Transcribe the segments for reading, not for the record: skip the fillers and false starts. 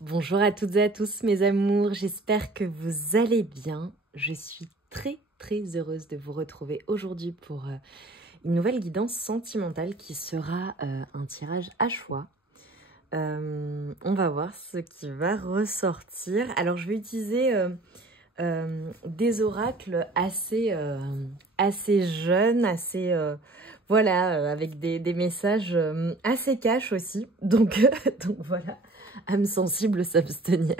Bonjour à toutes et à tous mes amours, j'espère que vous allez bien. Je suis très heureuse de vous retrouver aujourd'hui pour une nouvelle guidance sentimentale qui sera un tirage à choix. On va voir ce qui va ressortir. Alors je vais utiliser des oracles assez jeunes, voilà, avec des messages assez cash aussi. Donc voilà, âme sensible s'abstenir.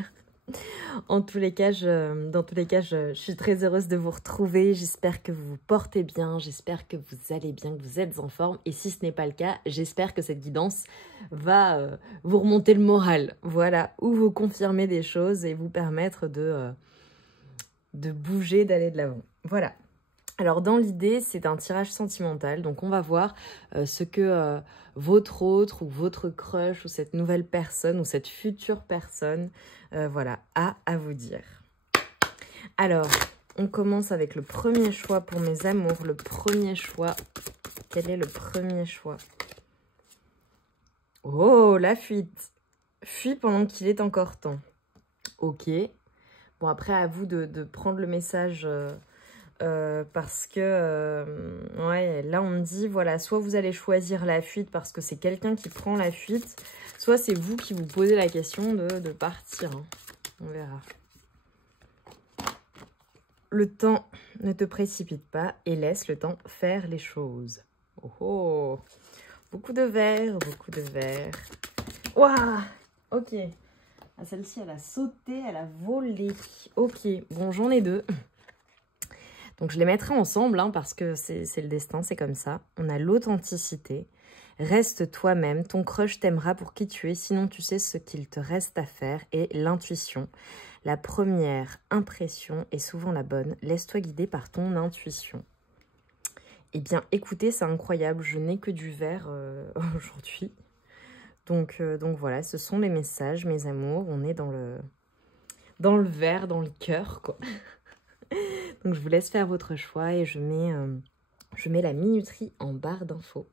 Dans tous les cas, je suis très heureuse de vous retrouver. J'espère que vous vous portez bien, j'espère que vous allez bien, que vous êtes en forme. Et si ce n'est pas le cas, j'espère que cette guidance va vous remonter le moral. Voilà, ou vous confirmer des choses et vous permettre de bouger, d'aller de l'avant. Voilà. Alors dans l'idée, c'est un tirage sentimental, donc on va voir ce que votre autre ou votre crush ou cette nouvelle personne ou cette future personne voilà, a à vous dire. Alors, on commence avec le premier choix pour mes amours. Le premier choix, quel est le premier choix? Oh, la fuite. Fuis pendant qu'il est encore temps. Ok. Bon, après, à vous de prendre le message... parce que ouais, là on me dit voilà, soit vous allez choisir la fuite parce que c'est quelqu'un qui prend la fuite, soit c'est vous qui vous posez la question de partir, hein. On verra. Le temps, ne te précipite pas et laisse le temps faire les choses. Oh oh, beaucoup de verre, beaucoup de verre. Waouh, ok. Ah, celle-ci elle a sauté, elle a volé. Ok, bon j'en ai deux. Donc, je les mettrai ensemble hein, parce que c'est le destin, c'est comme ça. On a l'authenticité. Reste toi-même. Ton crush t'aimera pour qui tu es. Sinon, tu sais ce qu'il te reste à faire. Et l'intuition. La première impression est souvent la bonne. Laisse-toi guider par ton intuition. Eh bien, écoutez, c'est incroyable. Je n'ai que du vert aujourd'hui. Donc voilà, ce sont les messages, mes amours. On est dans le vert, dans le cœur, quoi. Donc, je vous laisse faire votre choix et je mets la minuterie en barre d'infos.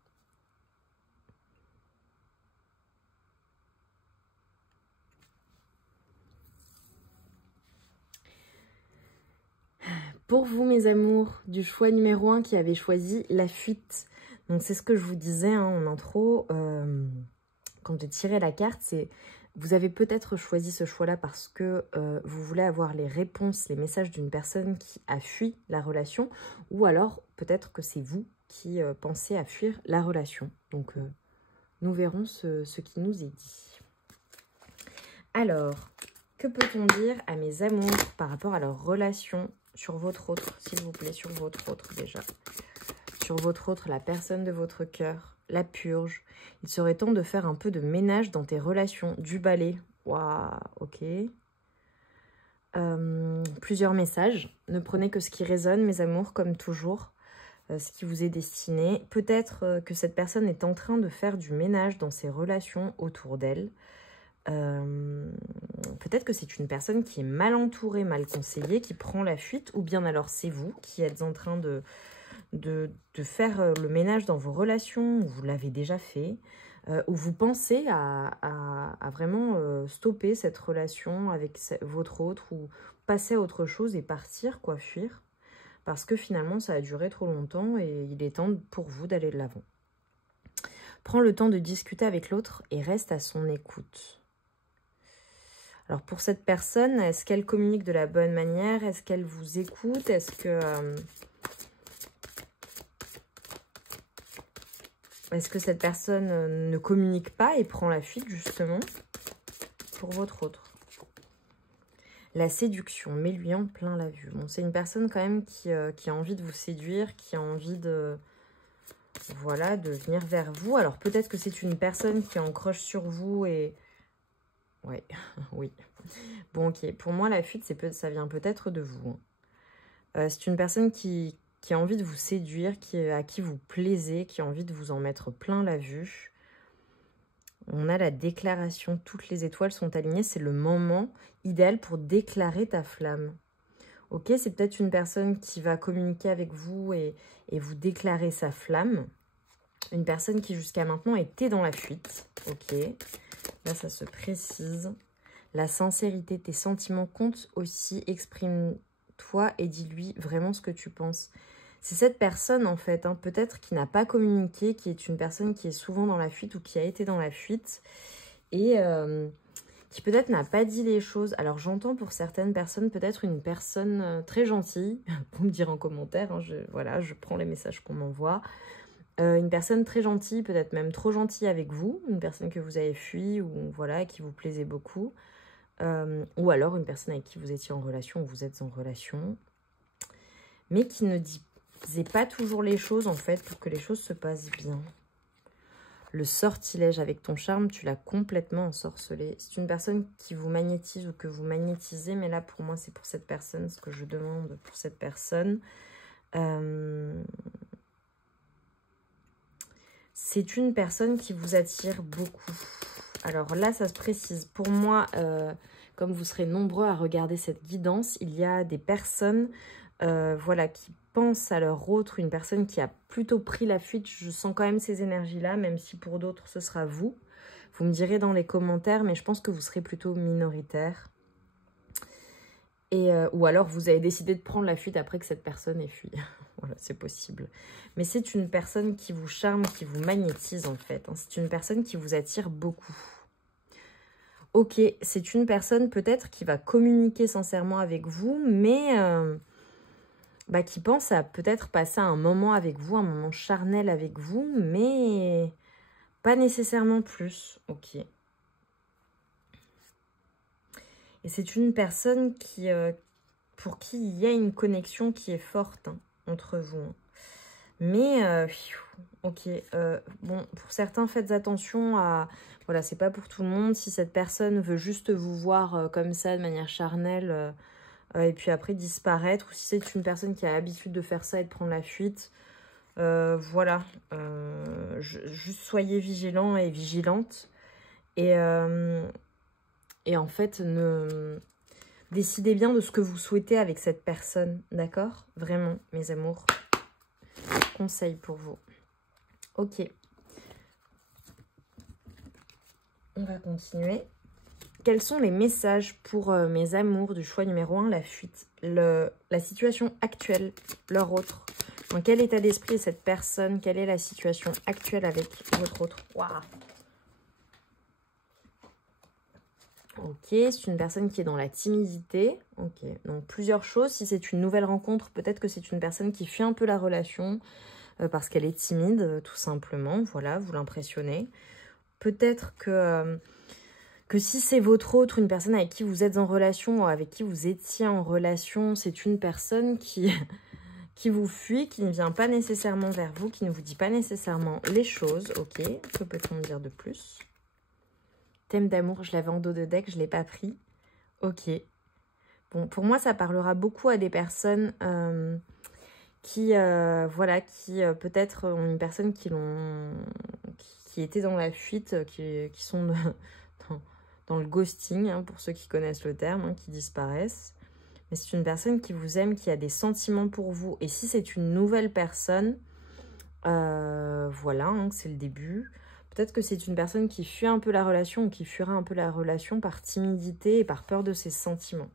Pour vous, mes amours, du choix numéro 1 qui avait choisi la fuite. Donc, c'est ce que je vous disais hein, en intro. Quand j'ai tiré la carte, c'est... Vous avez peut-être choisi ce choix-là parce que vous voulez avoir les réponses, les messages d'une personne qui a fui la relation. Ou alors, peut-être que c'est vous qui pensez à fuir la relation. Donc, nous verrons ce qui nous est dit. Alors, que peut-on dire à mes amours par rapport à leur relation sur votre autre, s'il vous plaît, sur votre autre déjà. Sur votre autre, la personne de votre cœur, la purge. Il serait temps de faire un peu de ménage dans tes relations, du balai. Waouh, ok. Plusieurs messages. Ne prenez que ce qui résonne, mes amours, comme toujours. Ce qui vous est destiné. Peut-être que cette personne est en train de faire du ménage dans ses relations autour d'elle. Peut-être que c'est une personne qui est mal entourée, mal conseillée, qui prend la fuite, ou bien alors c'est vous qui êtes en train de faire le ménage dans vos relations, ou vous l'avez déjà fait, ou vous pensez à vraiment stopper cette relation avec votre autre, ou passer à autre chose et partir, quoi, fuir, parce que finalement ça a duré trop longtemps et il est temps pour vous d'aller de l'avant. Prends le temps de discuter avec l'autre et reste à son écoute. Alors, pour cette personne, est-ce qu'elle communique de la bonne manière? Est-ce qu'elle vous écoute? Est-ce que cette personne ne communique pas et prend la fuite, justement, pour votre autre? La séduction, mets-lui en plein la vue. Bon, c'est une personne, quand même, qui a envie de vous séduire, qui a envie de... Voilà, de venir vers vous. Alors, peut-être que c'est une personne qui en croche sur vous et... Ouais, oui. Bon, ok. Pour moi, la fuite, ça vient peut-être de vous. C'est une personne qui a envie de vous séduire, à qui vous plaisez, qui a envie de vous en mettre plein la vue. On a la déclaration. Toutes les étoiles sont alignées. C'est le moment idéal pour déclarer ta flamme. Ok, c'est peut-être une personne qui va communiquer avec vous et vous déclarer sa flamme. Une personne qui, jusqu'à maintenant, était dans la fuite. Ok. Là, ça se précise. La sincérité, tes sentiments comptent aussi. Exprime-toi et dis-lui vraiment ce que tu penses. C'est cette personne, en fait, hein, peut-être qui n'a pas communiqué, qui est une personne qui est souvent dans la fuite ou qui a été dans la fuite et qui peut-être n'a pas dit les choses. Alors, j'entends pour certaines personnes, peut-être une personne très gentille, vous me direz en commentaire, hein, voilà, je prends les messages qu'on m'envoie. Une personne très gentille, peut-être même trop gentille avec vous, une personne que vous avez fui ou voilà, qui vous plaisait beaucoup. Ou alors une personne avec qui vous étiez en relation ou vous êtes en relation, mais qui ne disait pas toujours les choses en fait pour que les choses se passent bien. Le sortilège, avec ton charme, tu l'as complètement ensorcelé. C'est une personne qui vous magnétise ou que vous magnétisez, mais là pour moi c'est pour cette personne, ce que je demande pour cette personne. C'est une personne qui vous attire beaucoup. Alors là, ça se précise. Pour moi, comme vous serez nombreux à regarder cette guidance, il y a des personnes voilà, qui pensent à leur autre, une personne qui a plutôt pris la fuite. Je sens quand même ces énergies-là, même si pour d'autres, ce sera vous. Vous me direz dans les commentaires, mais je pense que vous serez plutôt minoritaire. Ou alors, vous avez décidé de prendre la fuite après que cette personne ait fui. Voilà, c'est possible. Mais c'est une personne qui vous charme, qui vous magnétise en fait. C'est une personne qui vous attire beaucoup. Ok, c'est une personne peut-être qui va communiquer sincèrement avec vous, mais qui pense à peut-être passer un moment avec vous, un moment charnel avec vous, mais pas nécessairement plus. Ok. Et c'est une personne qui, pour qui il y a une connexion qui est forte entre vous. Mais, ok, bon, pour certains, faites attention à... Voilà, c'est pas pour tout le monde. Si cette personne veut juste vous voir comme ça, de manière charnelle, et puis après disparaître, ou si c'est une personne qui a l'habitude de faire ça et de prendre la fuite, voilà, juste soyez vigilants et vigilantes. Et en fait, décidez bien de ce que vous souhaitez avec cette personne, d'accord? Vraiment, mes amours. Conseil pour vous. Ok. On va continuer. Quels sont les messages pour mes amours du choix numéro 1, la fuite, la situation actuelle, leur autre? Dans quel état d'esprit est cette personne? Quelle est la situation actuelle avec votre autre? Waouh. Ok, c'est une personne qui est dans la timidité. Ok, donc plusieurs choses. Si c'est une nouvelle rencontre, peut-être que c'est une personne qui fuit un peu la relation parce qu'elle est timide, tout simplement. Voilà, vous l'impressionnez. Peut-être que si c'est votre autre, une personne avec qui vous êtes en relation ou avec qui vous étiez en relation, c'est une personne qui vous fuit, qui ne vient pas nécessairement vers vous, qui ne vous dit pas nécessairement les choses. Ok, que peut-on dire de plus? Thème d'amour, je l'avais en dos de deck, je ne l'ai pas pris. Ok. Bon, pour moi, ça parlera beaucoup à des personnes qui, voilà, qui peut-être ont une personne qui était dans la fuite, qui sont dans le ghosting, pour ceux qui connaissent le terme, qui disparaissent. Mais c'est une personne qui vous aime, qui a des sentiments pour vous. Et si c'est une nouvelle personne, voilà, c'est le début. Peut-être que c'est une personne qui fuit un peu la relation ou qui fuira un peu la relation par timidité et par peur de ses sentiments.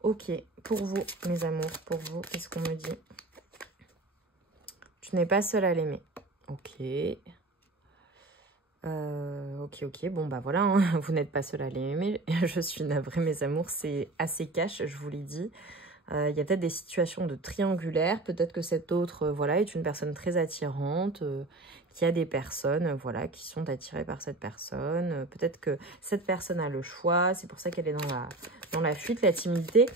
Ok, pour vous, mes amours, pour vous, qu'est-ce qu'on me dit? Tu n'es pas seule à l'aimer. Ok. Ok, bon bah voilà, vous n'êtes pas seul à l'aimer. Je suis navrée, mes amours, c'est assez cash, je vous l'ai dit. Il y a peut-être des situations de triangulaire, peut-être que cette autre, voilà, est une personne très attirante, qui a des personnes, voilà, qui sont attirées par cette personne. Peut-être que cette personne a le choix, c'est pour ça qu'elle est dans la fuite, la timidité.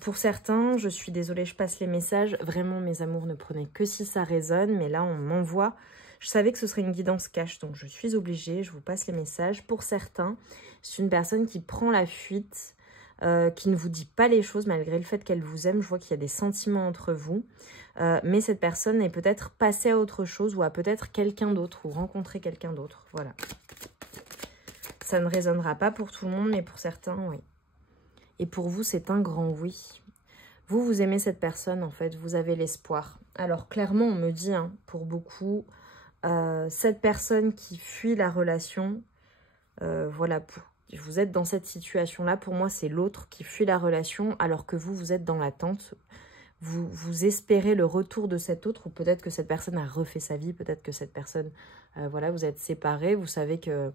Pour certains, je suis désolée, je passe les messages. Vraiment, mes amours, ne prenez que si ça résonne, mais là, on m'envoie. Je savais que ce serait une guidance cash, donc je suis obligée, je vous passe les messages. Pour certains, c'est une personne qui prend la fuite, qui ne vous dit pas les choses malgré le fait qu'elle vous aime. Je vois qu'il y a des sentiments entre vous. Mais cette personne est peut-être passée à autre chose ou à peut-être quelqu'un d'autre ou rencontré quelqu'un d'autre. Voilà. Ça ne résonnera pas pour tout le monde, mais pour certains, oui. Et pour vous, c'est un grand oui. Vous aimez cette personne, en fait. Vous avez l'espoir. Alors, clairement, on me dit, pour beaucoup, cette personne qui fuit la relation, voilà, vous êtes dans cette situation-là. Pour moi, c'est l'autre qui fuit la relation alors que vous êtes dans l'attente. Vous espérez le retour de cet autre, ou peut-être que cette personne a refait sa vie, peut-être que cette personne, voilà, vous êtes séparés, vous savez que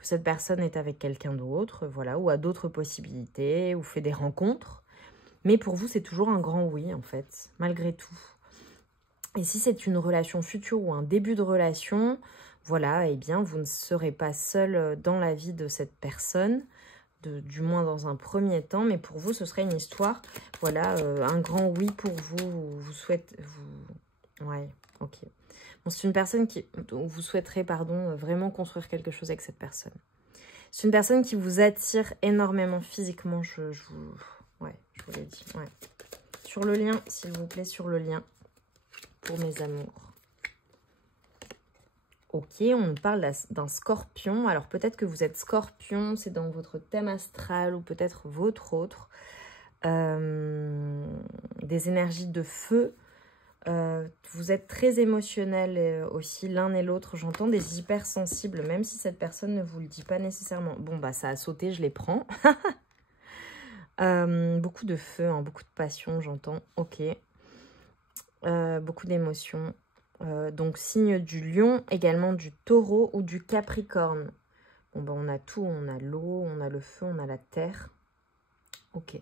cette personne est avec quelqu'un d'autre, voilà, ou a d'autres possibilités, ou fait des rencontres. Mais pour vous, c'est toujours un grand oui, en fait, malgré tout. Et si c'est une relation future ou un début de relation, voilà, eh bien, vous ne serez pas seul dans la vie de cette personne, du moins dans un premier temps, mais pour vous, ce serait une histoire, voilà, un grand oui pour vous, vous souhaitez, ouais, ok. Bon, c'est une personne dont vous souhaiterez, pardon, vraiment construire quelque chose avec cette personne. C'est une personne qui vous attire énormément physiquement, ouais, je vous l'ai dit, ouais. Sur le lien, s'il vous plaît, sur le lien, pour mes amours. Ok, on parle d'un scorpion. Alors peut-être que vous êtes scorpion, c'est dans votre thème astral ou peut-être votre autre. Des énergies de feu. Vous êtes très émotionnels aussi l'un et l'autre. J'entends des hypersensibles, même si cette personne ne vous le dit pas nécessairement. Bon, bah ça a sauté, je les prends. Beaucoup de feu, hein, beaucoup de passion, j'entends. Ok. Beaucoup d'émotions. Donc signe du lion, également du taureau ou du capricorne. Bon ben on a tout, on a l'eau, on a le feu, on a la terre. Ok.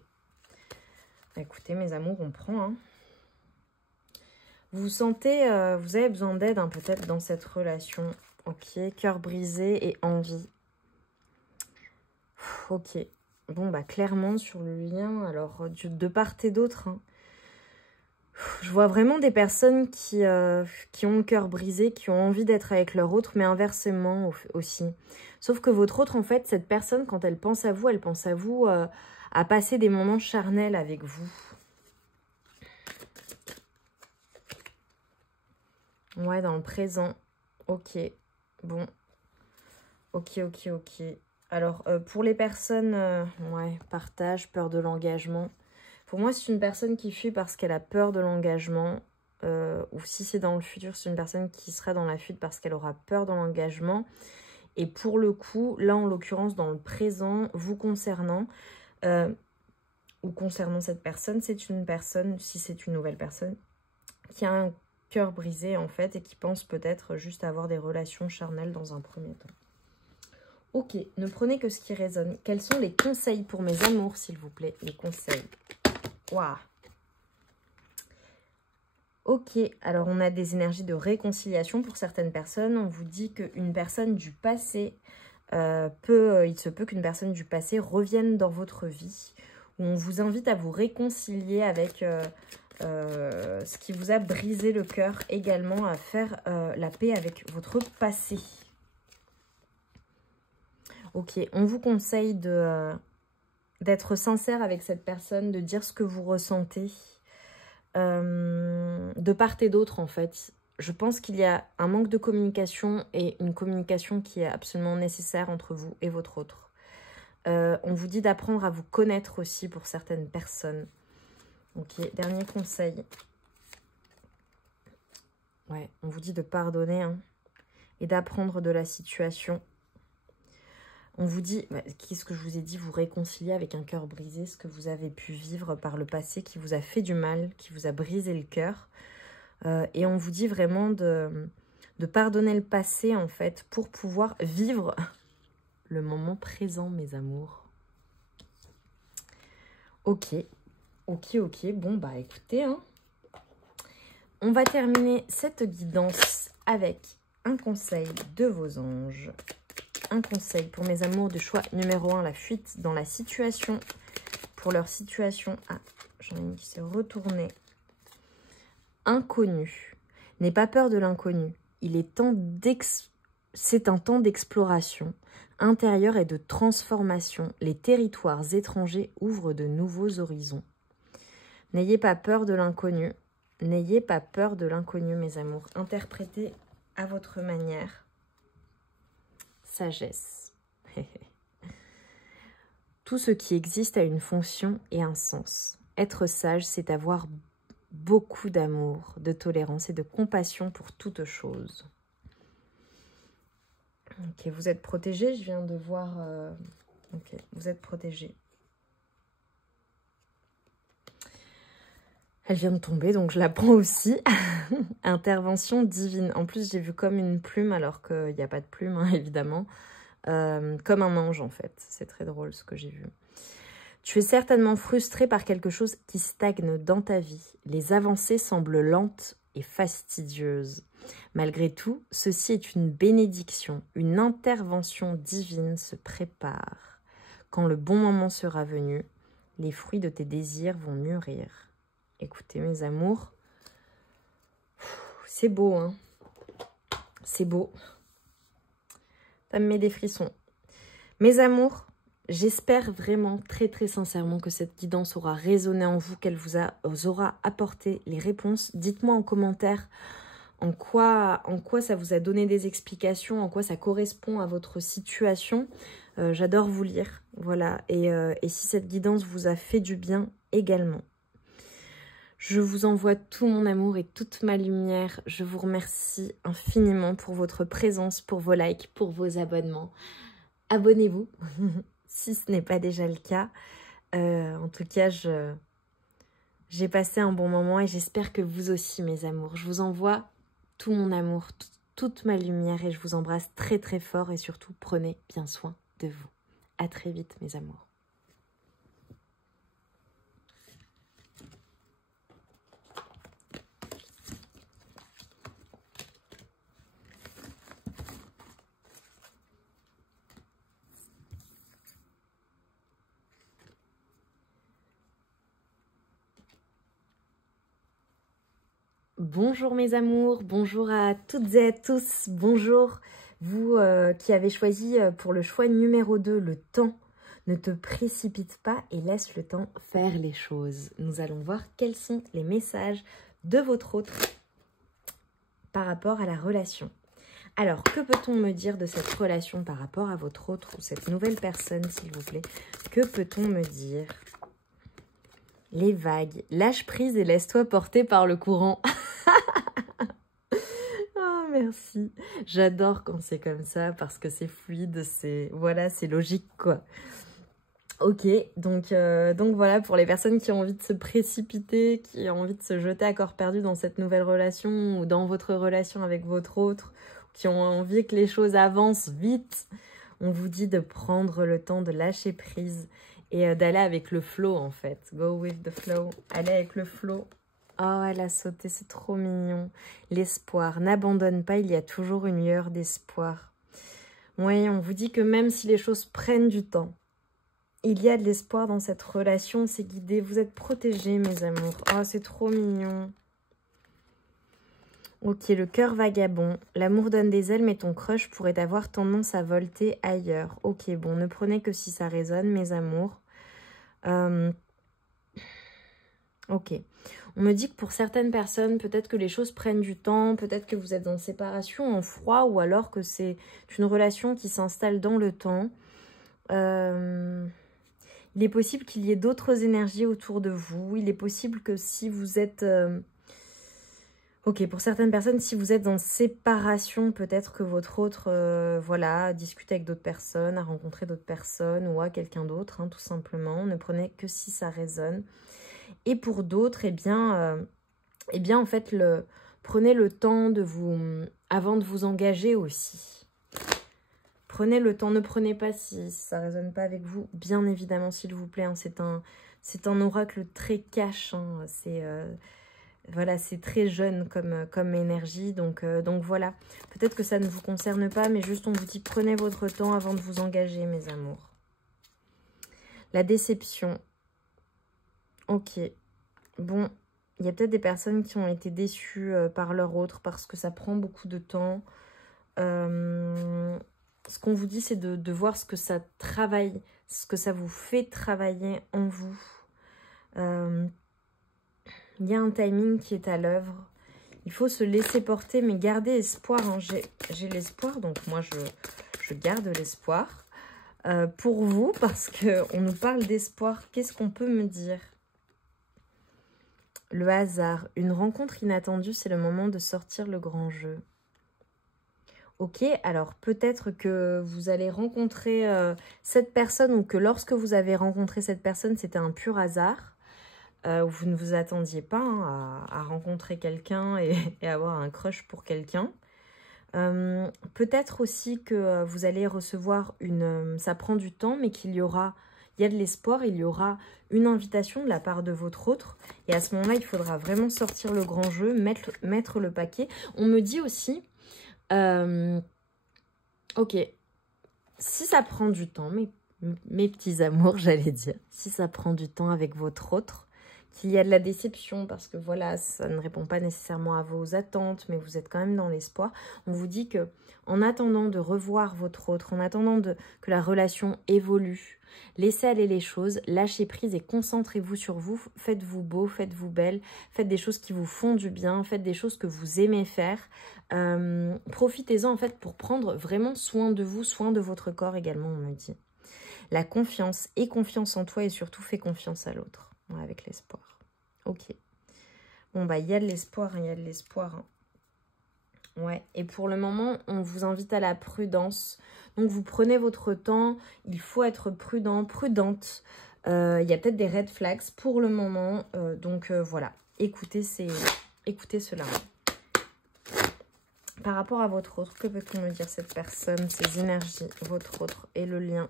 Écoutez mes amours, on prend. Hein. Vous vous sentez, vous avez besoin d'aide hein, peut-être dans cette relation. Ok, cœur brisé et envie. Ok. Bon bah clairement sur le lien, alors de part et d'autre. Hein. Je vois vraiment des personnes qui ont le cœur brisé, qui ont envie d'être avec leur autre, mais inversement aussi. Sauf que votre autre, en fait, cette personne, quand elle pense à vous à passer des moments charnels avec vous. Ouais, dans le présent. Ok. Bon. Ok. Alors, pour les personnes, ouais, partage, peur de l'engagement. Pour moi, c'est une personne qui fuit parce qu'elle a peur de l'engagement. Ou si c'est dans le futur, c'est une personne qui sera dans la fuite parce qu'elle aura peur de l'engagement. Et pour le coup, là, en l'occurrence, dans le présent, vous concernant, ou concernant cette personne, c'est une personne, si c'est une nouvelle personne, qui a un cœur brisé, en fait, et qui pense peut-être juste avoir des relations charnelles dans un premier temps. Ok, ne prenez que ce qui résonne. Quels sont les conseils pour mes amours, s'il vous plaît? Les conseils. Waouh. Ok, alors on a des énergies de réconciliation pour certaines personnes. On vous dit qu'une personne du passé, il se peut qu'une personne du passé revienne dans votre vie. Où on vous invite à vous réconcilier avec ce qui vous a brisé le cœur. Également à faire la paix avec votre passé. Ok, on vous conseille d'être sincère avec cette personne, de dire ce que vous ressentez. De part et d'autre, en fait. Je pense qu'il y a un manque de communication et une communication qui est absolument nécessaire entre vous et votre autre. On vous dit d'apprendre à vous connaître aussi pour certaines personnes. Ok, dernier conseil. Ouais, on vous dit de pardonner hein, et d'apprendre de la situation. On vous dit, qu'est-ce que je vous ai dit, vous réconcilier avec un cœur brisé, ce que vous avez pu vivre par le passé qui vous a fait du mal, qui vous a brisé le cœur. Et on vous dit vraiment de pardonner le passé, en fait, pour pouvoir vivre le moment présent, mes amours. Ok. Bon, bah écoutez, hein. On va terminer cette guidance avec un conseil de vos anges. Un conseil pour mes amours de choix numéro 1, la fuite dans la situation. Pour leur situation, ah, j'en ai une qui s'est retournée. Inconnu. N'aie pas peur de l'inconnu. C'est un temps d'exploration intérieure et de transformation. Les territoires étrangers ouvrent de nouveaux horizons. N'ayez pas peur de l'inconnu. N'ayez pas peur de l'inconnu, mes amours. Interprétez à votre manière. Sagesse. Tout ce qui existe a une fonction et un sens. Être sage, c'est avoir beaucoup d'amour, de tolérance et de compassion pour toute chose. Ok, vous êtes protégés, je viens de voir Ok, vous êtes protégé. Elle vient de tomber, donc je la prends aussi. Intervention divine. En plus, j'ai vu comme une plume, alors qu'il n'y a pas de plume, hein, évidemment. Comme un ange, en fait. C'est très drôle ce que j'ai vu. Tu es certainement frustré par quelque chose qui stagne dans ta vie. Les avancées semblent lentes et fastidieuses. Malgré tout, ceci est une bénédiction. Une intervention divine se prépare. Quand le bon moment sera venu, les fruits de tes désirs vont mûrir. Écoutez, mes amours, c'est beau, hein. C'est beau. Ça me met des frissons. Mes amours, j'espère vraiment, très très sincèrement, que cette guidance aura résonné en vous, qu'elle vous aura apporté les réponses. Dites-moi en commentaire en quoi ça vous a donné des explications, en quoi ça correspond à votre situation. J'adore vous lire, voilà. Et si cette guidance vous a fait du bien également. Je vous envoie tout mon amour et toute ma lumière. Je vous remercie infiniment pour votre présence, pour vos likes, pour vos abonnements. Abonnez-vous si ce n'est pas déjà le cas. En tout cas, j'ai passé un bon moment et j'espère que vous aussi, mes amours. Je vous envoie tout mon amour, toute ma lumière et je vous embrasse très très fort et surtout prenez bien soin de vous. À très vite, mes amours. Bonjour mes amours, bonjour à toutes et à tous, bonjour vous qui avez choisi pour le choix numéro 2 le temps. Ne te précipite pas et laisse le temps faire les choses. Nous allons voir quels sont les messages de votre autre par rapport à la relation. Alors, que peut-on me dire de cette relation par rapport à votre autre ou cette nouvelle personne, s'il vous plaît? Que peut-on me dire? Les vagues. Lâche prise et laisse-toi porter par le courant. Oh, merci. J'adore quand c'est comme ça parce que c'est fluide, voilà, c'est logique, quoi. Ok, donc voilà, pour les personnes qui ont envie de se précipiter, qui ont envie de se jeter à corps perdu dans cette nouvelle relation ou dans votre relation avec votre autre, qui ont envie que les choses avancent vite, on vous dit de prendre le temps de lâcher prise et d'aller avec le flow en fait. Go with the flow. Allez avec le flow. Oh, elle a sauté, c'est trop mignon. L'espoir. N'abandonne pas, il y a toujours une lueur d'espoir. Oui, on vous dit que même si les choses prennent du temps, il y a de l'espoir dans cette relation, c'est guidé. Vous êtes protégés, mes amours. Oh, c'est trop mignon. Ok, le cœur vagabond. L'amour donne des ailes, mais ton crush pourrait avoir tendance à volter ailleurs. Ok, bon, ne prenez que si ça résonne, mes amours. Ok. On me dit que pour certaines personnes, peut-être que les choses prennent du temps, peut-être que vous êtes en séparation, en froid, ou alors que c'est une relation qui s'installe dans le temps. Il est possible qu'il y ait d'autres énergies autour de vous. Il est possible que si vous êtes... Ok, pour certaines personnes, si vous êtes en séparation, peut-être que votre autre, voilà, discute avec d'autres personnes, a rencontré d'autres personnes ou a quelqu'un d'autre, hein, tout simplement. Ne prenez que si ça résonne. Et pour d'autres, eh bien, en fait, prenez le temps de vous... avant de vous engager aussi. Prenez le temps, ne prenez pas si ça ne résonne pas avec vous, bien évidemment, s'il vous plaît. Hein, c'est un oracle très cash, hein, voilà, c'est très jeune comme énergie, donc voilà. Peut-être que ça ne vous concerne pas, mais juste on vous dit prenez votre temps avant de vous engager, mes amours. La déception. Ok. Bon, il y a peut-être des personnes qui ont été déçues par leur autre parce que ça prend beaucoup de temps. Ce qu'on vous dit, c'est de voir ce que ça travaille, ce que ça vous fait travailler en vous. Il y a un timing qui est à l'œuvre. Il faut se laisser porter, mais garder espoir. Hein. J'ai l'espoir, donc moi, je garde l'espoir pour vous parce qu'on nous parle d'espoir. Qu'est-ce qu'on peut me dire? Le hasard. Une rencontre inattendue, c'est le moment de sortir le grand jeu. Ok, alors peut-être que vous allez rencontrer cette personne ou que lorsque vous avez rencontré cette personne, c'était un pur hasard. Vous ne vous attendiez pas à rencontrer quelqu'un et avoir un crush pour quelqu'un. Peut-être aussi que vous allez recevoir ça prend du temps, mais il y a de l'espoir, il y aura une invitation de la part de votre autre. Et à ce moment-là, il faudra vraiment sortir le grand jeu, mettre le paquet. On me dit aussi, ok, si ça prend du temps, mes petits amours, j'allais dire, si ça prend du temps avec votre autre, qu'il y a de la déception parce que voilà, ça ne répond pas nécessairement à vos attentes, mais vous êtes quand même dans l'espoir. On vous dit que en attendant de revoir votre autre, en attendant que la relation évolue, laissez aller les choses, lâchez prise et concentrez-vous sur vous. Faites-vous beau, faites-vous belle, faites des choses qui vous font du bien, faites des choses que vous aimez faire. Profitez-en en fait pour prendre vraiment soin de vous, soin de votre corps également, on me dit. La confiance et confiance en toi et surtout fais confiance à l'autre. Ouais, avec l'espoir. Ok. Bon, bah, il y a de l'espoir, il y a de l'espoir. Ouais, et pour le moment, on vous invite à la prudence. Donc, vous prenez votre temps. Il faut être prudent, prudente. Il y a peut-être des red flags pour le moment. Donc, voilà. Écoutez cela. Par rapport à votre autre, que peut-on me dire cette personne, ses énergies, votre autre et le lien,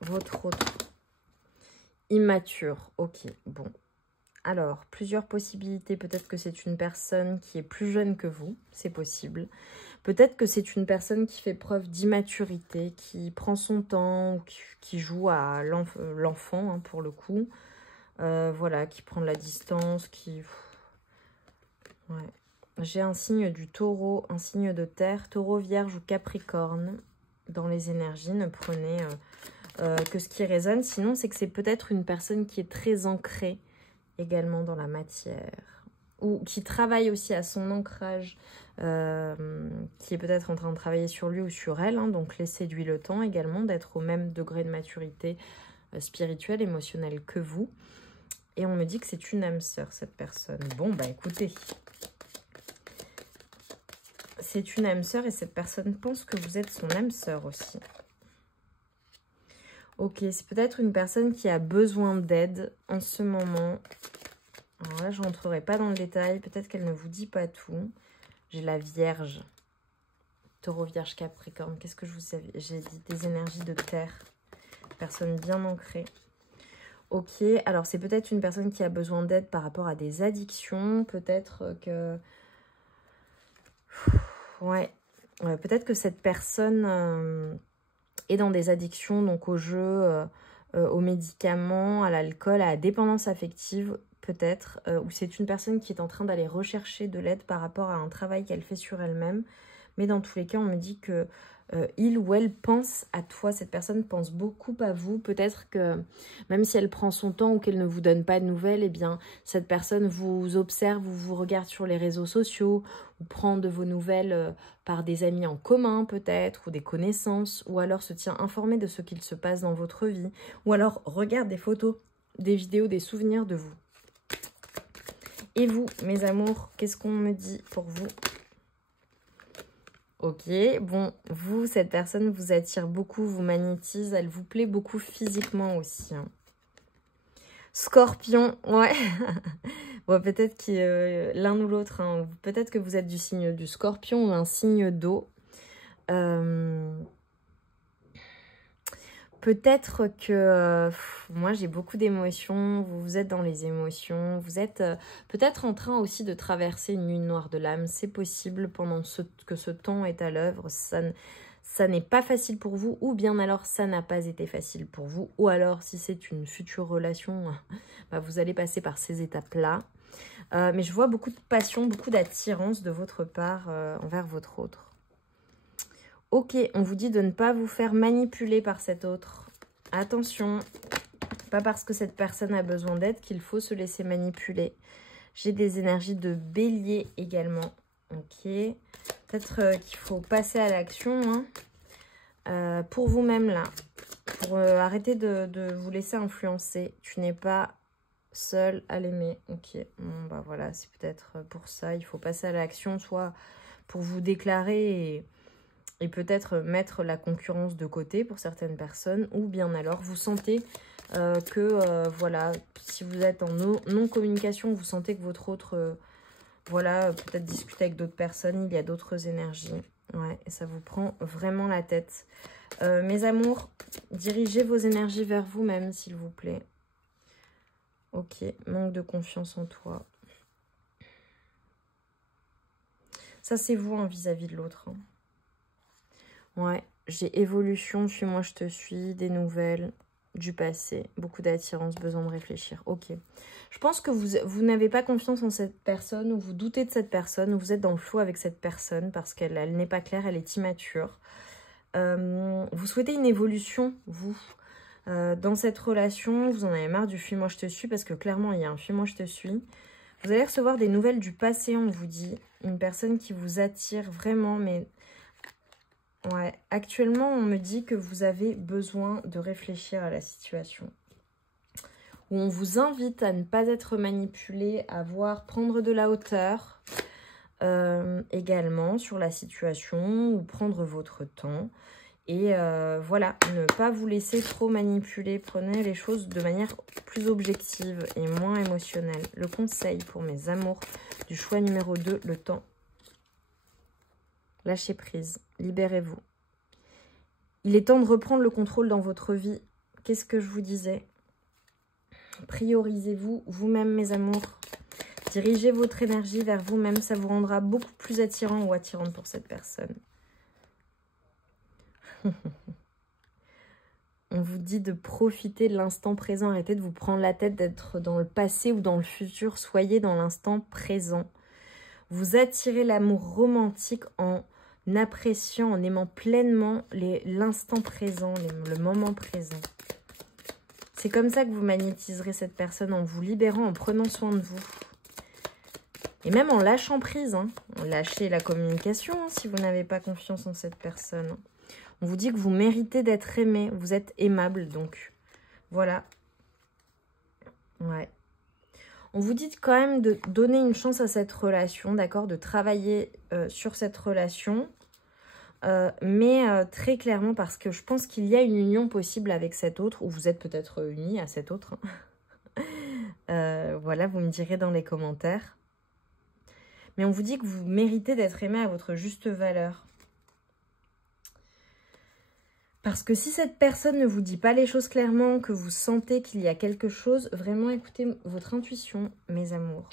votre autre immature, ok, bon. Alors, plusieurs possibilités. Peut-être que c'est une personne qui est plus jeune que vous, c'est possible. Peut-être que c'est une personne qui fait preuve d'immaturité, qui prend son temps, ou qui joue à l'enfant, hein, pour le coup. Voilà, qui prend de la distance, qui... Ouais. J'ai un signe du taureau, un signe de terre, taureau, vierge ou capricorne dans les énergies. Ne prenez... que ce qui résonne. Sinon, c'est que c'est peut-être une personne qui est très ancrée également dans la matière. Ou qui travaille aussi à son ancrage, qui est peut-être en train de travailler sur lui ou sur elle. Hein, donc, laissez-lui le temps également d'être au même degré de maturité spirituelle, émotionnelle que vous. Et on me dit que c'est une âme sœur, cette personne. Bon, bah écoutez. C'est une âme sœur et cette personne pense que vous êtes son âme sœur aussi. Ok, c'est peut-être une personne qui a besoin d'aide en ce moment. Alors là, je ne rentrerai pas dans le détail. Peut-être qu'elle ne vous dit pas tout. J'ai la Vierge. Taureau, Vierge, Capricorne. Qu'est-ce que je vous avais? J'ai dit des énergies de terre. Personne bien ancrée. Ok, alors c'est peut-être une personne qui a besoin d'aide par rapport à des addictions. Peut-être que... Ouais, peut-être que cette personne... et dans des addictions, donc au jeu, aux médicaments, à l'alcool, à la dépendance affective, peut-être, ou c'est une personne qui est en train d'aller rechercher de l'aide par rapport à un travail qu'elle fait sur elle-même. Mais dans tous les cas, on me dit que il ou elle pense à toi, cette personne pense beaucoup à vous. Peut-être que même si elle prend son temps ou qu'elle ne vous donne pas de nouvelles, eh bien, cette personne vous observe ou vous regarde sur les réseaux sociaux ou prend de vos nouvelles par des amis en commun peut-être ou des connaissances ou alors se tient informé de ce qu'il se passe dans votre vie ou alors regarde des photos, des vidéos, des souvenirs de vous. Et vous, mes amours, qu'est-ce qu'on me dit pour vous ? Ok, bon, vous, cette personne vous attire beaucoup, vous magnétise, elle vous plaît beaucoup physiquement aussi. Hein. Scorpion, ouais. Bon, peut-être que l'un ou l'autre, hein. Peut-être que vous êtes du signe du Scorpion ou un signe d'eau. Peut-être que moi j'ai beaucoup d'émotions, vous êtes dans les émotions, vous êtes peut-être en train aussi de traverser une nuit noire de l'âme, c'est possible pendant que ce temps est à l'œuvre, ça n'est pas facile pour vous ou bien alors ça n'a pas été facile pour vous ou alors si c'est une future relation, bah, vous allez passer par ces étapes-là. Mais je vois beaucoup de passion, beaucoup d'attirance de votre part envers votre autre. Ok, on vous dit de ne pas vous faire manipuler par cet autre. Attention, pas parce que cette personne a besoin d'aide qu'il faut se laisser manipuler. J'ai des énergies de bélier également. Ok, peut-être qu'il faut passer à l'action hein. Pour vous-même là. Pour arrêter de vous laisser influencer. Tu n'es pas seul à l'aimer. Ok, bon bah voilà, c'est peut-être pour ça. Il faut passer à l'action, soit pour vous déclarer et peut-être mettre la concurrence de côté pour certaines personnes, ou bien alors vous sentez voilà, si vous êtes en non-communication, vous sentez que votre autre, voilà, peut-être discuter avec d'autres personnes, il y a d'autres énergies. Ouais, et ça vous prend vraiment la tête. Mes amours, dirigez vos énergies vers vous-même, s'il vous plaît. Ok, manque de confiance en toi. Ça, c'est vous hein, vis-à-vis de l'autre. Hein. Ouais, j'ai évolution, suis-moi, je te suis, des nouvelles, du passé, beaucoup d'attirance, besoin de réfléchir. Ok. Je pense que vous n'avez pas confiance en cette personne, ou vous doutez de cette personne, ou vous êtes dans le flou avec cette personne parce qu'elle n'est pas claire, elle est immature. Vous souhaitez une évolution, vous, dans cette relation. Vous en avez marre du fuis-moi, je te suis, parce que clairement, il y a un fuis-moi, je te suis. Vous allez recevoir des nouvelles du passé, on vous dit. Une personne qui vous attire vraiment, mais... Ouais, actuellement, on me dit que vous avez besoin de réfléchir à la situation. Où on vous invite à ne pas être manipulé, à prendre de la hauteur également sur la situation, ou prendre votre temps. Et voilà, ne pas vous laisser trop manipuler. Prenez les choses de manière plus objective et moins émotionnelle. Le conseil pour mes amours du choix numéro 2, le temps. Lâchez prise, libérez-vous. Il est temps de reprendre le contrôle dans votre vie. Qu'est-ce que je vous disais? Priorisez-vous vous-même, mes amours. Dirigez votre énergie vers vous-même. Ça vous rendra beaucoup plus attirant ou attirante pour cette personne. On vous dit de profiter de l'instant présent. Arrêtez de vous prendre la tête d'être dans le passé ou dans le futur. Soyez dans l'instant présent. Vous attirez l'amour romantique en appréciant, en aimant pleinement l'instant présent, le moment présent. C'est comme ça que vous magnétiserez cette personne, en vous libérant, en prenant soin de vous. Et même en lâchant prise. Hein. Lâchez la communication hein, si vous n'avez pas confiance en cette personne. On vous dit que vous méritez d'être aimé. Vous êtes aimable, donc. Voilà. Ouais. On vous dit quand même de donner une chance à cette relation, d'accord? De travailler sur cette relation. Mais très clairement, parce que je pense qu'il y a une union possible avec cet autre, ou vous êtes peut-être unis à cet autre. Voilà, vous me direz dans les commentaires. Mais on vous dit que vous méritez d'être aimé à votre juste valeur. Parce que si cette personne ne vous dit pas les choses clairement, que vous sentez qu'il y a quelque chose, vraiment écoutez votre intuition, mes amours.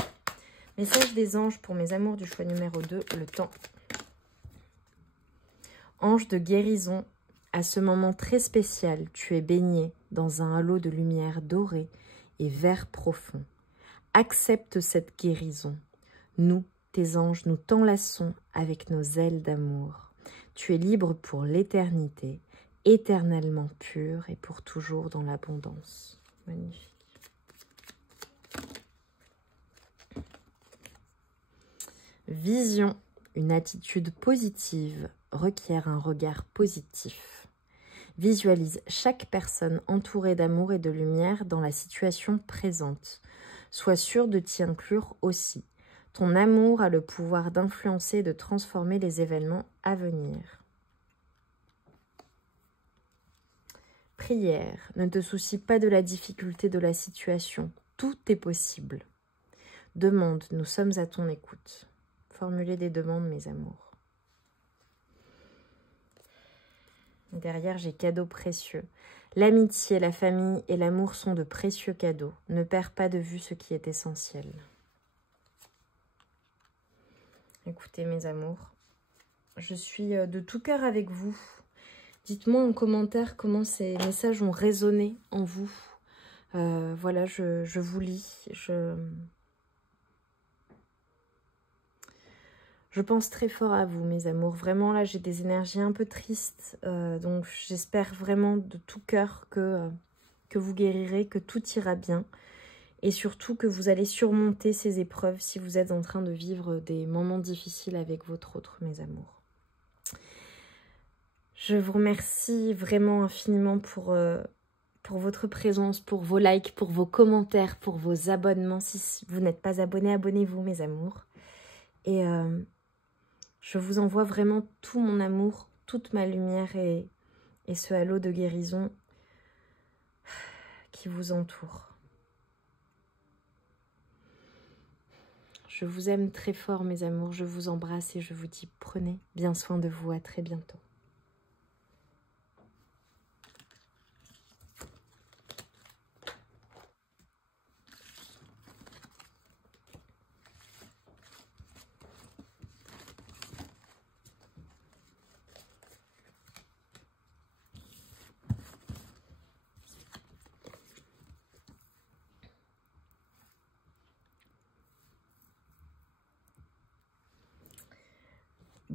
Message des anges pour mes amours du choix numéro 2, le temps. Ange de guérison, à ce moment très spécial, tu es baigné dans un halo de lumière dorée et vert profond. Accepte cette guérison. Nous, tes anges, nous t'enlaçons avec nos ailes d'amour. Tu es libre pour l'éternité, éternellement pur et pour toujours dans l'abondance. Magnifique. Vision, une attitude positive requiert un regard positif. Visualise chaque personne entourée d'amour et de lumière dans la situation présente. Sois sûr de t'y inclure aussi. Ton amour a le pouvoir d'influencer et de transformer les événements à venir. Prière, ne te soucie pas de la difficulté de la situation. Tout est possible. Demande, nous sommes à ton écoute. Formulez des demandes, mes amours. Derrière, j'ai cadeaux précieux. L'amitié, la famille et l'amour sont de précieux cadeaux. Ne perds pas de vue ce qui est essentiel. Écoutez, mes amours, je suis de tout cœur avec vous. Dites-moi en commentaire comment ces messages ont résonné en vous. Voilà, je vous lis. Je pense très fort à vous, mes amours. Vraiment, là, j'ai des énergies un peu tristes. Donc, j'espère vraiment de tout cœur que vous guérirez, que tout ira bien. Et surtout que vous allez surmonter ces épreuves si vous êtes en train de vivre des moments difficiles avec votre autre, mes amours. Je vous remercie vraiment infiniment pour votre présence, pour vos likes, pour vos commentaires, pour vos abonnements. Si vous n'êtes pas abonné, abonnez-vous, mes amours. Et je vous envoie vraiment tout mon amour, toute ma lumière et ce halo de guérison qui vous entoure. Je vous aime très fort, mes amours. Je vous embrasse et je vous dis prenez bien soin de vous. À très bientôt.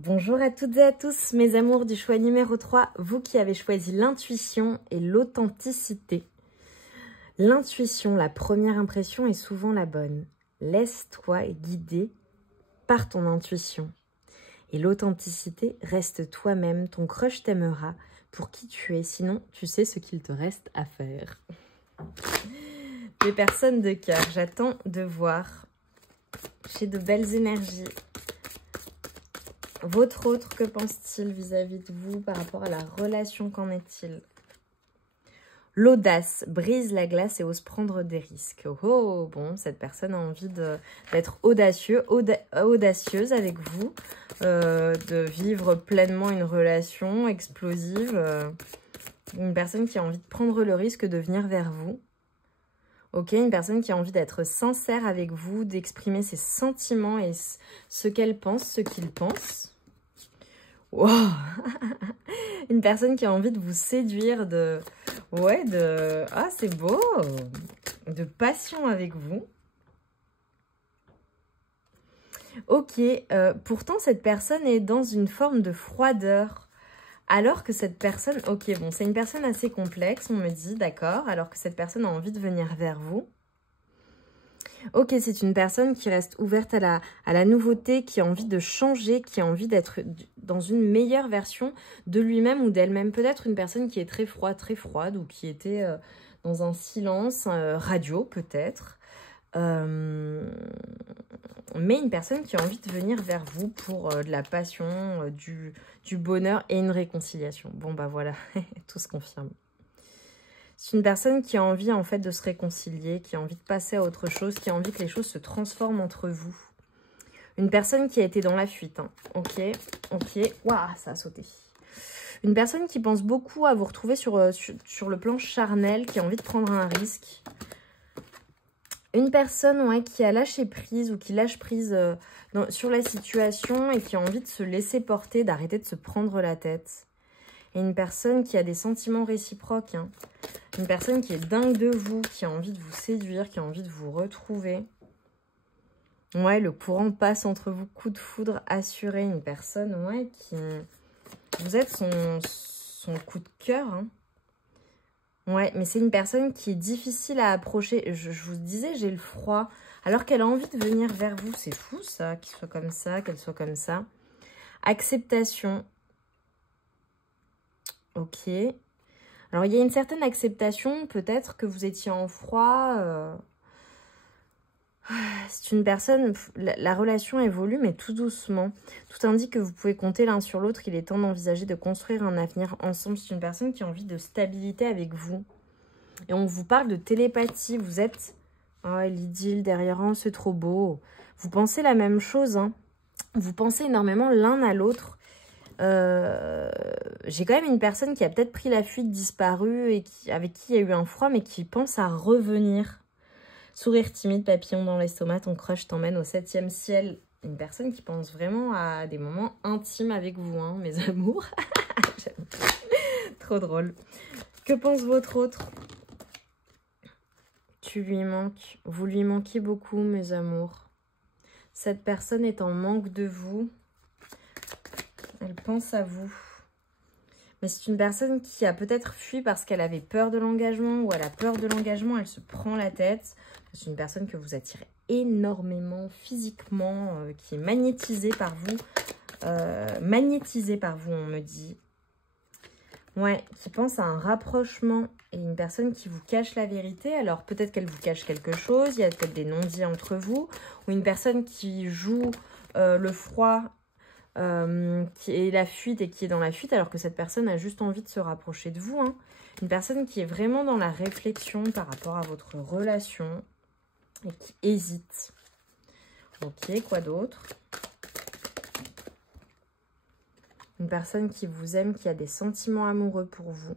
Bonjour à toutes et à tous, mes amours du choix numéro 3, vous qui avez choisi l'intuition et l'authenticité. L'intuition, la première impression est souvent la bonne. Laisse-toi guider par ton intuition. Et l'authenticité, reste toi-même, ton crush t'aimera pour qui tu es, sinon tu sais ce qu'il te reste à faire. Les personnes de cœur, j'attends de voir. J'ai de belles énergies. Votre autre, que pense-t-il vis-à-vis de vous par rapport à la relation? Qu'en est-il? L'audace brise la glace et ose prendre des risques. Oh, bon, cette personne a envie d'être audacieuse avec vous, de vivre pleinement une relation explosive. Une personne qui a envie de prendre le risque de venir vers vous. Ok, une personne qui a envie d'être sincère avec vous, d'exprimer ses sentiments et ce qu'elle pense, ce qu'il pense. Wow. Une personne qui a envie de vous séduire, ah, c'est beau, de passion avec vous. Ok, pourtant cette personne est dans une forme de froideur. Alors que cette personne, ok, bon, c'est une personne assez complexe, on me dit, d'accord, alors que cette personne a envie de venir vers vous. Ok, c'est une personne qui reste ouverte à la nouveauté, qui a envie de changer, qui a envie d'être dans une meilleure version de lui-même ou d'elle-même. Peut-être une personne qui est très froide ou qui était dans un silence radio, peut-être. Mais une personne qui a envie de venir vers vous pour de la passion, du bonheur et une réconciliation. Bon, bah voilà, tout se confirme. C'est une personne qui a envie en fait de se réconcilier, qui a envie de passer à autre chose, qui a envie que les choses se transforment entre vous. Une personne qui a été dans la fuite. Hein. Ok. Waouh, ça a sauté. Une personne qui pense beaucoup à vous retrouver sur le plan charnel, qui a envie de prendre un risque. Une personne qui a lâché prise ou qui lâche prise sur la situation et qui a envie de se laisser porter, d'arrêter de se prendre la tête. Et une personne qui a des sentiments réciproques. Hein. Une personne qui est dingue de vous, qui a envie de vous séduire, qui a envie de vous retrouver. Ouais, le courant passe entre vous, coup de foudre assuré. Une personne, qui... Vous êtes son coup de cœur. Hein. Ouais, mais c'est une personne qui est difficile à approcher. Je vous disais, j'ai le froid. Alors qu'elle a envie de venir vers vous. C'est fou, ça, qu'il soit comme ça, qu'elle soit comme ça. Acceptation. Ok. Alors, il y a une certaine acceptation, peut-être que vous étiez en froid. C'est une personne, la relation évolue, mais tout doucement. Tout indique que vous pouvez compter l'un sur l'autre. Il est temps d'envisager de construire un avenir ensemble. C'est une personne qui a envie de stabilité avec vous. Et on vous parle de télépathie. Vous êtes... Oh, l'idylle derrière, oh, c'est trop beau. Vous pensez la même chose. Hein. Vous pensez énormément l'un à l'autre. J'ai quand même une personne qui a peut-être pris la fuite, disparue et avec qui il y a eu un froid, mais qui pense à revenir. Sourire timide, papillon dans l'estomac, ton crush t'emmène au 7e ciel. Une personne qui pense vraiment à des moments intimes avec vous, hein, mes amours. Trop drôle. Que pense votre autre? Tu lui manques. Vous lui manquez beaucoup, mes amours. Cette personne est en manque de vous. Elle pense à vous. Mais c'est une personne qui a peut-être fui parce qu'elle avait peur de l'engagement ou elle a peur de l'engagement, elle se prend la tête. C'est une personne que vous attirez énormément physiquement, qui est magnétisée par vous. On me dit. Ouais, qui pense à un rapprochement et une personne qui vous cache la vérité. Alors peut-être qu'elle vous cache quelque chose, il y a peut-être des non-dits entre vous. Ou une personne qui joue le froid qui est la fuite et qui est dans la fuite, alors que cette personne a juste envie de se rapprocher de vous. Hein. Une personne qui est vraiment dans la réflexion par rapport à votre relation et qui hésite. Ok, quoi d'autre? Une personne qui vous aime, qui a des sentiments amoureux pour vous.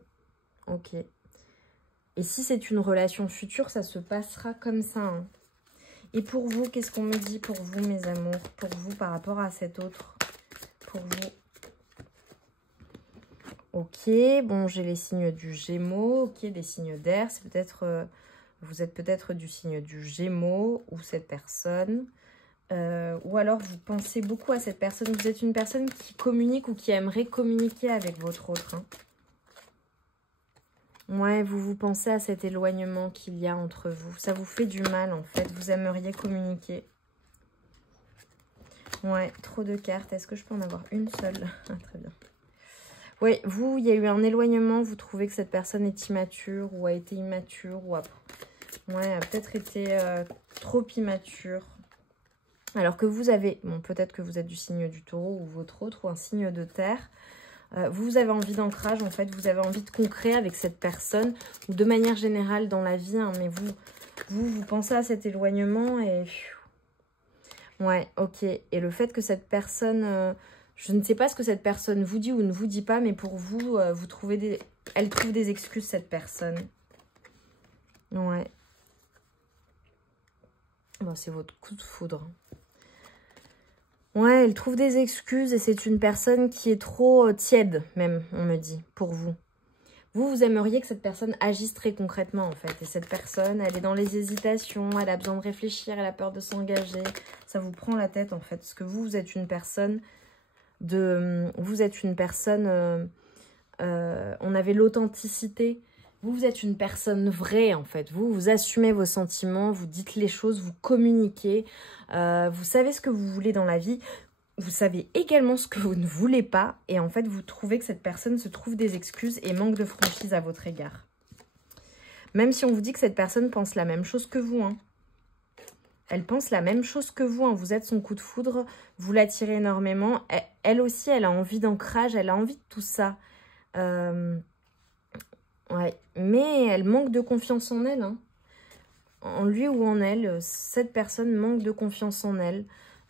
Ok. Et si c'est une relation future, ça se passera comme ça. Hein. Et pour vous, qu'est-ce qu'on me dit pour vous, mes amours? Pour vous, par rapport à cet autre? Pour vous. Ok, bon, j'ai les signes du Gémeaux. Ok, des signes d'air. C'est peut-être... vous êtes peut-être du signe du Gémeaux ou cette personne. Ou alors, vous pensez beaucoup à cette personne. Vous êtes une personne qui communique ou qui aimerait communiquer avec votre autre. Hein. Ouais, vous pensez à cet éloignement qu'il y a entre vous. Ça vous fait du mal, en fait. Vous aimeriez communiquer. Ouais, trop de cartes. Est-ce que je peux en avoir une seule? Très bien. Oui, vous, il y a eu un éloignement. Vous trouvez que cette personne est immature ou a été immature ou a peut-être été trop immature. Alors que vous avez, bon, peut-être que vous êtes du signe du Taureau ou votre autre, ou un signe de terre. Vous avez envie d'ancrage, en fait, vous avez envie de concret avec cette personne, ou de manière générale dans la vie, hein, mais vous pensez à cet éloignement et... Ouais, ok. Et le fait que cette personne... je ne sais pas ce que cette personne vous dit ou ne vous dit pas, mais pour vous, vous trouvez elle trouve des excuses, cette personne. Ouais. Bon, c'est votre coup de foudre. Ouais, elle trouve des excuses et c'est une personne qui est trop tiède, même, on me dit, pour vous. Vous aimeriez que cette personne agisse très concrètement, en fait. Et cette personne, elle est dans les hésitations, elle a besoin de réfléchir, elle a peur de s'engager. Ça vous prend la tête, en fait. Parce que vous êtes une personne Vous êtes une personne... on avait l'authenticité. Vous êtes une personne vraie, en fait. Vous assumez vos sentiments, vous dites les choses, vous communiquez. Vous savez ce que vous voulez dans la vie. Vous savez également ce que vous ne voulez pas. Et en fait, vous trouvez que cette personne se trouve des excuses et manque de franchise à votre égard. Même si on vous dit que cette personne pense la même chose que vous. Hein. Elle pense la même chose que vous. Hein. Vous êtes son coup de foudre. Vous l'attirez énormément. Elle aussi, elle a envie d'ancrage. Elle a envie de tout ça. Ouais. Mais elle manque de confiance en elle. Hein. En lui ou en elle, cette personne manque de confiance en elle.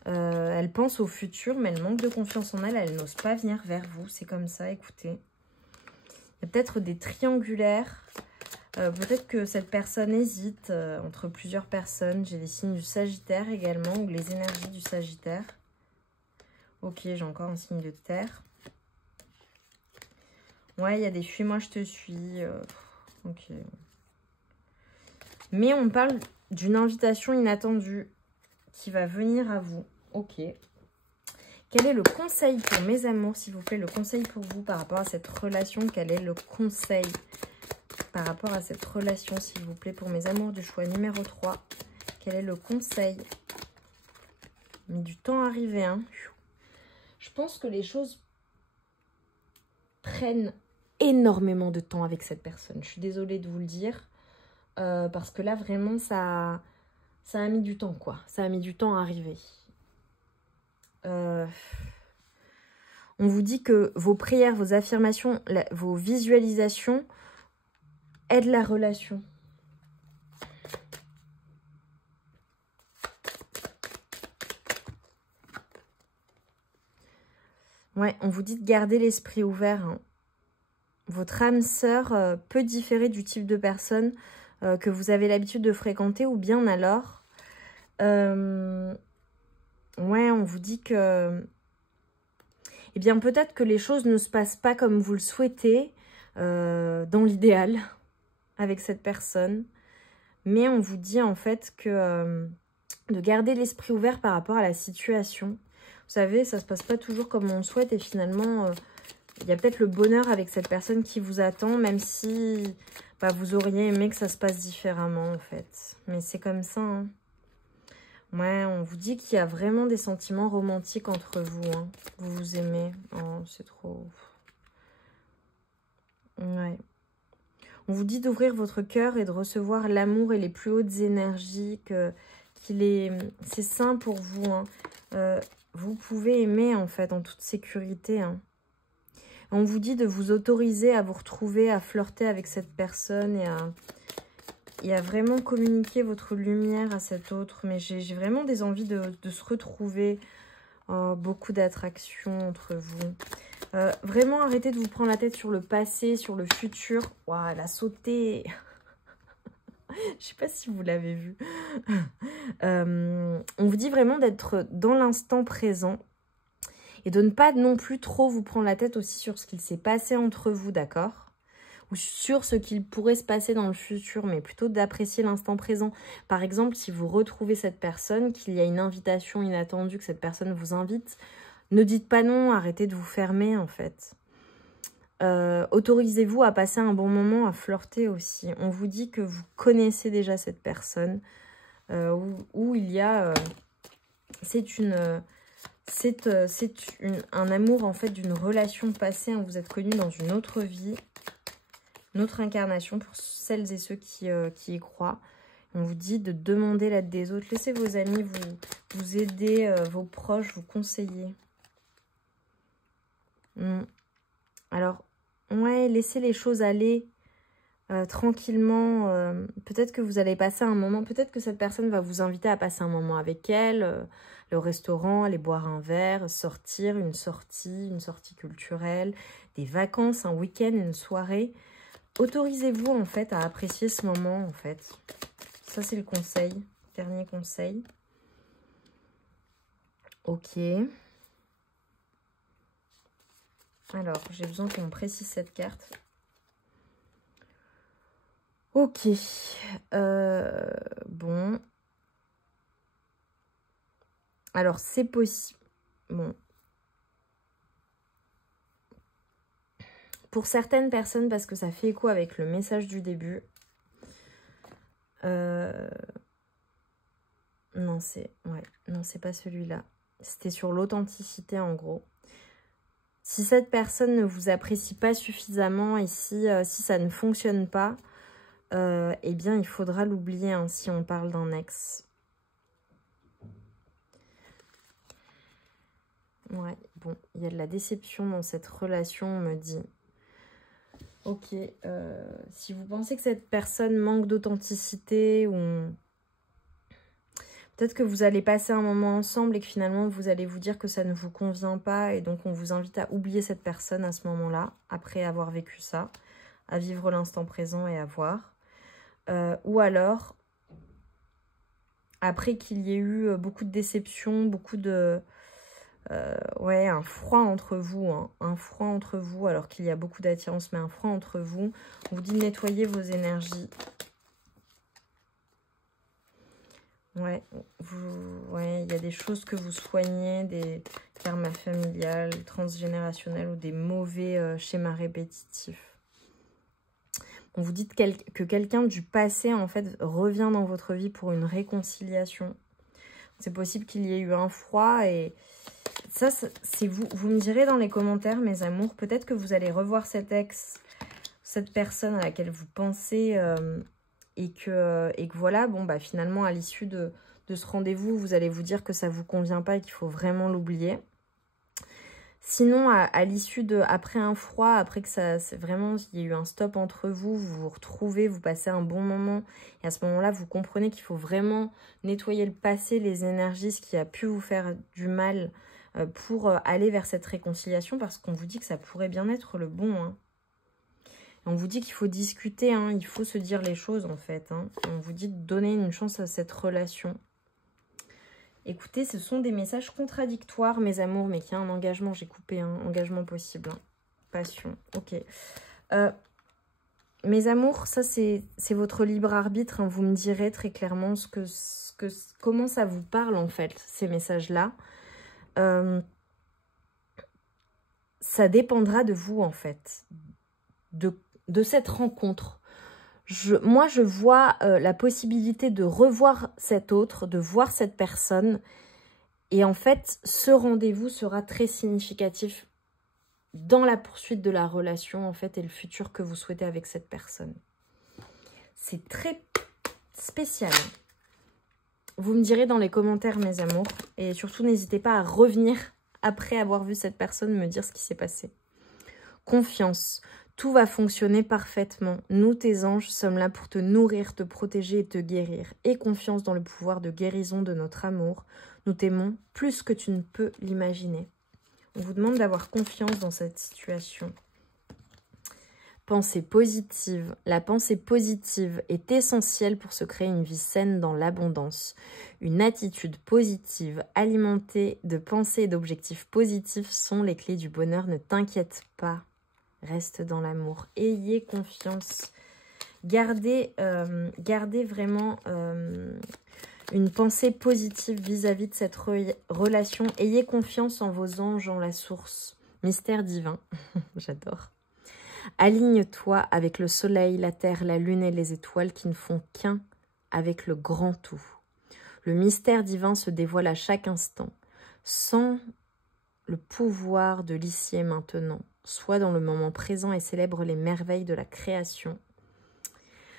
Elle pense au futur, mais elle manque de confiance en elle. Elle n'ose pas venir vers vous. C'est comme ça, écoutez. Il y a peut-être des triangulaires. Peut-être que cette personne hésite entre plusieurs personnes. J'ai les signes du Sagittaire également, ou les énergies du Sagittaire. Ok, j'ai encore un signe de terre. Ouais, il y a des fuis-moi, je te suis. Ok. Mais on parle d'une invitation inattendue qui va venir à vous. Ok. Quel est le conseil pour mes amours, s'il vous plaît? Le conseil pour vous par rapport à cette relation. Quel est le conseil par rapport à cette relation, s'il vous plaît, pour mes amours du choix numéro 3? Quel est le conseil? Mais du temps à arriver, hein. Je pense que les choses prennent énormément de temps avec cette personne. Je suis désolée de vous le dire. Parce que là, vraiment, ça a mis du temps, quoi. Ça a mis du temps à arriver. On vous dit que vos prières, vos affirmations, vos visualisations aident la relation. Ouais, on vous dit de garder l'esprit ouvert. Hein. Votre âme sœur peut différer du type de personne que vous avez l'habitude de fréquenter, ou bien alors... ouais, on vous dit que... Eh bien, peut-être que les choses ne se passent pas comme vous le souhaitez, dans l'idéal, avec cette personne. Mais on vous dit en fait que de garder l'esprit ouvert par rapport à la situation. Vous savez, ça ne se passe pas toujours comme on le souhaite et finalement, il y a peut-être le bonheur avec cette personne qui vous attend, même si bah, vous auriez aimé que ça se passe différemment en fait. Mais c'est comme ça, hein. Ouais, on vous dit qu'il y a vraiment des sentiments romantiques entre vous. Hein. Vous vous aimez. Oh, c'est trop... Ouais. On vous dit d'ouvrir votre cœur et de recevoir l'amour et les plus hautes énergies. C'est sain pour vous. Hein. vous pouvez aimer en fait en toute sécurité. Hein. On vous dit de vous autoriser à vous retrouver, à flirter avec cette personne et à vraiment communiquer votre lumière à cet autre. Mais j'ai vraiment des envies de se retrouver. Oh, beaucoup d'attraction entre vous. Vraiment, arrêtez de vous prendre la tête sur le passé, sur le futur. Waouh, elle a sauté. Je sais pas si vous l'avez vu. On vous dit vraiment d'être dans l'instant présent. Et de ne pas non plus trop vous prendre la tête aussi sur ce qu'il s'est passé entre vous, d'accord? Ou sur ce qu'il pourrait se passer dans le futur, mais plutôt d'apprécier l'instant présent. Par exemple, si vous retrouvez cette personne, qu'il y a une invitation inattendue, que cette personne vous invite, ne dites pas non, arrêtez de vous fermer en fait. Autorisez-vous à passer un bon moment, à flirter aussi. On vous dit que vous connaissez déjà cette personne, où il y a... C'est un amour en fait d'une relation passée. Hein. Vous êtes connus dans une autre vie, une autre incarnation pour celles et ceux qui y croient. On vous dit de demander l'aide des autres. Laissez vos amis vous aider, vos proches vous conseiller. Alors, ouais, laissez les choses aller tranquillement. Peut-être que vous allez passer un moment, peut-être que cette personne va vous inviter à passer un moment avec elle, le restaurant, aller boire un verre, sortir, une sortie culturelle, des vacances, un week-end, une soirée. Autorisez-vous en fait à apprécier ce moment en fait. Ça c'est le conseil, dernier conseil. Ok. Alors, j'ai besoin qu'on précise cette carte. Ok. Bon. Alors, c'est possible. Bon. Pour certaines personnes, parce que ça fait écho avec le message du début. Non, c'est pas celui-là. C'était sur l'authenticité, en gros. Si cette personne ne vous apprécie pas suffisamment et si ça ne fonctionne pas, eh bien, il faudra l'oublier hein, si on parle d'un ex. Ouais, bon, il y a de la déception dans cette relation, on me dit. Ok, si vous pensez que cette personne manque d'authenticité ou... Peut-être que vous allez passer un moment ensemble et que finalement, vous allez vous dire que ça ne vous convient pas. Et donc, on vous invite à oublier cette personne à ce moment-là, après avoir vécu ça, à vivre l'instant présent et à voir. Ou alors, après qu'il y ait eu beaucoup de déceptions, beaucoup de... ouais, un froid entre vous, hein, un froid entre vous, alors qu'il y a beaucoup d'attirance, mais un froid entre vous. On vous dit de nettoyer vos énergies. Ouais, il y a des choses que vous soignez, des karmas familiales, transgénérationnels ou des mauvais schémas répétitifs. On vous dit que quelqu'un du passé, en fait, revient dans votre vie pour une réconciliation. C'est possible qu'il y ait eu un froid et ça, c'est vous. Vous me direz dans les commentaires, mes amours, peut-être que vous allez revoir cet ex, cette personne à laquelle vous pensez... Et que voilà, bon, bah finalement, à l'issue de ce rendez-vous, vous allez vous dire que ça ne vous convient pas et qu'il faut vraiment l'oublier. Sinon, à l'issue après un froid, après que ça, c'est vraiment, il y a eu un stop entre vous, vous vous retrouvez, vous passez un bon moment. Et à ce moment-là, vous comprenez qu'il faut vraiment nettoyer le passé, les énergies, ce qui a pu vous faire du mal pour aller vers cette réconciliation, parce qu'on vous dit que ça pourrait bien être le bon, hein. On vous dit qu'il faut discuter, hein, il faut se dire les choses en fait. Hein. On vous dit de donner une chance à cette relation. Écoutez, ce sont des messages contradictoires, mes amours, mais qu'il y a un engagement, j'ai coupé un engagement possible. Hein. Passion, ok. Mes amours, ça c'est votre libre arbitre. Hein. Vous me direz très clairement comment ça vous parle en fait, ces messages-là. Ça dépendra de vous en fait, de cette rencontre. Moi, je vois la possibilité de revoir cet autre, de voir cette personne. Et en fait, ce rendez-vous sera très significatif dans la poursuite de la relation, en fait, et le futur que vous souhaitez avec cette personne. C'est très spécial. Vous me direz dans les commentaires, mes amours. Et surtout, n'hésitez pas à revenir après avoir vu cette personne me dire ce qui s'est passé. Confiance. Tout va fonctionner parfaitement. Nous, tes anges, sommes là pour te nourrir, te protéger et te guérir. Aie confiance dans le pouvoir de guérison de notre amour. Nous t'aimons plus que tu ne peux l'imaginer. On vous demande d'avoir confiance dans cette situation. Pensée positive. La pensée positive est essentielle pour se créer une vie saine dans l'abondance. Une attitude positive alimentée de pensées et d'objectifs positifs sont les clés du bonheur. Ne t'inquiète pas. Reste dans l'amour. Ayez confiance. Gardez vraiment une pensée positive vis-à-vis de cette relation. Ayez confiance en vos anges, en la source. Mystère divin. J'adore. Aligne-toi avec le soleil, la terre, la lune et les étoiles qui ne font qu'un avec le grand tout. Le mystère divin se dévoile à chaque instant. Sans le pouvoir de l'ici et maintenant. Sois dans le moment présent et célèbre les merveilles de la création.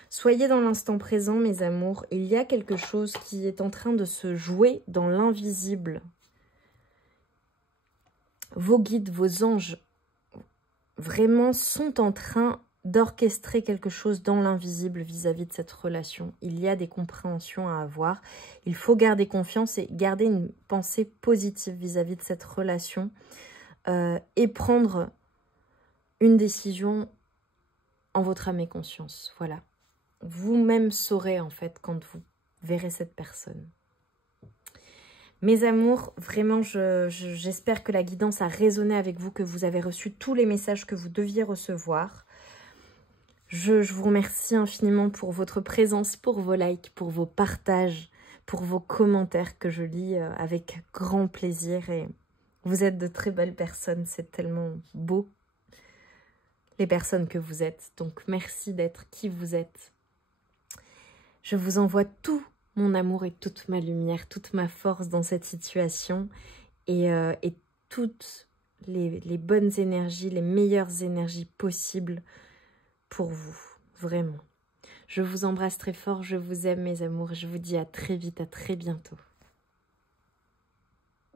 Soyez dans l'instant présent, mes amours. Il y a quelque chose qui est en train de se jouer dans l'invisible. Vos guides, vos anges, vraiment sont en train d'orchestrer quelque chose dans l'invisible vis-à-vis de cette relation. Il y a des compréhensions à avoir. Il faut garder confiance et garder une pensée positive vis-à-vis de cette relation et prendre une décision en votre âme et conscience. Voilà. Vous-même saurez en fait quand vous verrez cette personne. Mes amours, vraiment, j'espère que la guidance a résonné avec vous, que vous avez reçu tous les messages que vous deviez recevoir. Je vous remercie infiniment pour votre présence, pour vos likes, pour vos partages, pour vos commentaires que je lis avec grand plaisir. Et vous êtes de très belles personnes, c'est tellement beau, les personnes que vous êtes. Donc, merci d'être qui vous êtes. Je vous envoie tout mon amour et toute ma lumière, toute ma force dans cette situation et toutes les bonnes énergies, les meilleures énergies possibles pour vous, vraiment. Je vous embrasse très fort, je vous aime mes amours, je vous dis à très vite, à très bientôt.